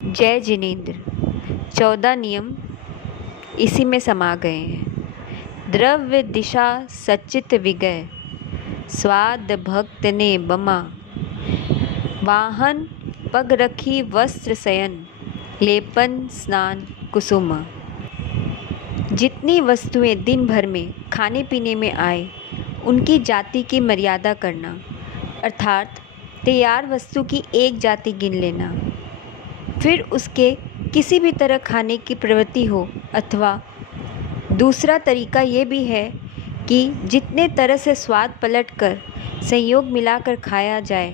जय जिनेन्द्र। 14 नियम इसी में समा गए हैं। द्रव्य दिशा सचित विगय, स्वाद भक्त ने बमा। वाहन पग रखी वस्त्र शयन, लेपन स्नान कुसुम। जितनी वस्तुएं दिन भर में खाने पीने में आए उनकी जाति की मर्यादा करना, अर्थात तैयार वस्तु की एक जाति गिन लेना। फिर उसके किसी भी तरह खाने की प्रवृत्ति हो, अथवा दूसरा तरीका ये भी है कि जितने तरह से स्वाद पलटकर संयोग मिलाकर खाया जाए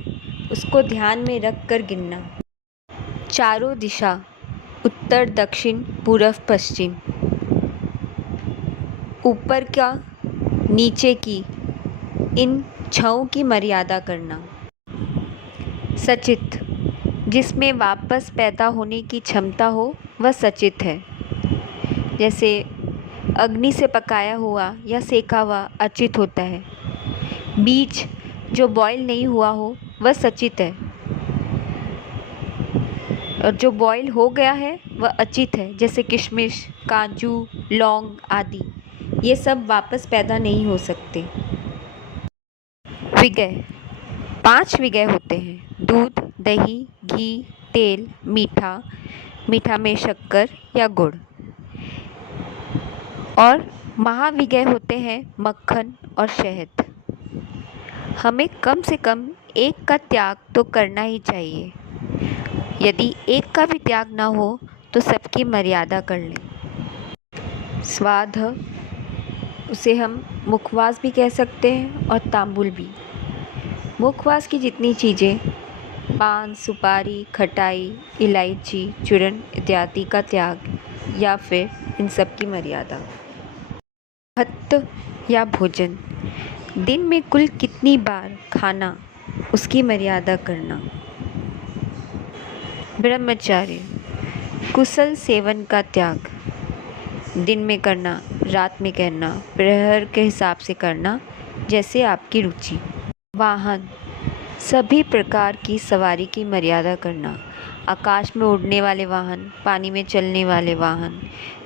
उसको ध्यान में रख कर गिनना। चारों दिशा उत्तर दक्षिण पूर्व पश्चिम, ऊपर का नीचे की, इन छहों की मर्यादा करना। सचित, जिसमें वापस पैदा होने की क्षमता हो वह सचित है। जैसे अग्नि से पकाया हुआ या सेका हुआ अचित होता है। बीज जो बॉयल नहीं हुआ हो वह सचित है, और जो बॉयल हो गया है वह अचित है। जैसे किशमिश, काजू, लौंग आदि, ये सब वापस पैदा नहीं हो सकते। विगय, 5 विगय होते हैं: दूध, दही, घी, तेल, मीठा, मीठा में शक्कर या गुड़। और महाविगय होते हैं मक्खन और शहद। हमें कम से कम एक का त्याग तो करना ही चाहिए। यदि एक का भी त्याग ना हो तो सबकी मर्यादा कर लें। स्वाद, उसे हम मुखवास भी कह सकते हैं और तांबुल भी। मुखवास की जितनी चीज़ें, पान, सुपारी, खटाई, इलायची, चूर्ण इत्यादि का त्याग, या फिर इन सब की मर्यादा। भत्त या भोजन, दिन में कुल कितनी बार खाना उसकी मर्यादा करना। ब्रह्मचार्य, कुशल सेवन का त्याग, दिन में करना, रात में करना, प्रहर के हिसाब से करना, जैसे आपकी रुचि। वाहन, सभी प्रकार की सवारी की मर्यादा करना। आकाश में उड़ने वाले वाहन, पानी में चलने वाले वाहन,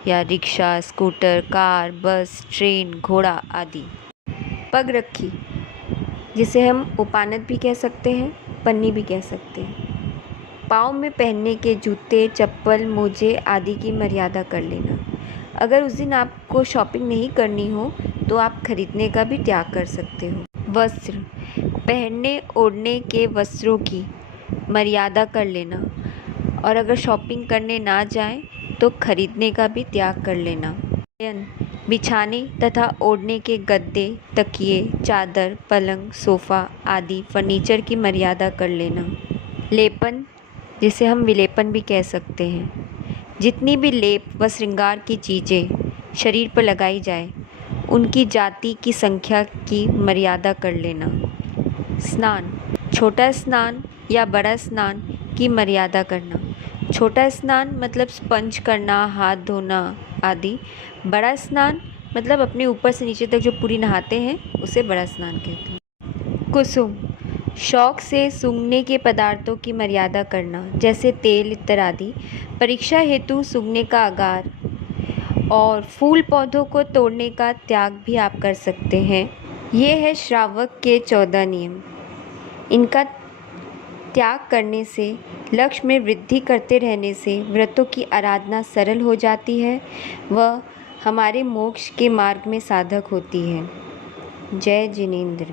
या रिक्शा, स्कूटर, कार, बस, ट्रेन, घोड़ा आदि। पग रखी, जिसे हम उपानत भी कह सकते हैं, पन्नी भी कह सकते हैं। पाँव में पहनने के जूते, चप्पल, मोजे आदि की मर्यादा कर लेना। अगर उस दिन आपको शॉपिंग नहीं करनी हो तो आप खरीदने का भी त्याग कर सकते हो। वस्त्र, पहनने ओढ़ने के वस्त्रों की मर्यादा कर लेना, और अगर शॉपिंग करने ना जाएं तो खरीदने का भी त्याग कर लेना। शयन, बिछाने तथा ओढ़ने के गद्दे, तकिए, चादर, पलंग, सोफ़ा आदि फर्नीचर की मर्यादा कर लेना। लेपन, जिसे हम विलेपन भी कह सकते हैं, जितनी भी लेप व श्रृंगार की चीज़ें शरीर पर लगाई जाए उनकी जाति की संख्या की मर्यादा कर लेना। स्नान, छोटा स्नान या बड़ा स्नान की मर्यादा करना। छोटा स्नान मतलब स्पंज करना, हाथ धोना आदि। बड़ा स्नान मतलब अपने ऊपर से नीचे तक जो पूरी नहाते हैं उसे बड़ा स्नान कहते हैं। कुसुम, शौक से सूंघने के पदार्थों की मर्यादा करना, जैसे तेल इत्यादि। परीक्षा हेतु सूंघने का आगार और फूल पौधों को तोड़ने का त्याग भी आप कर सकते हैं। ये है श्रावक के 14 नियम। इनका त्याग करने से, लक्ष्य में वृद्धि करते रहने से व्रतों की आराधना सरल हो जाती है व हमारे मोक्ष के मार्ग में साधक होती है। जय जिनेन्द्र।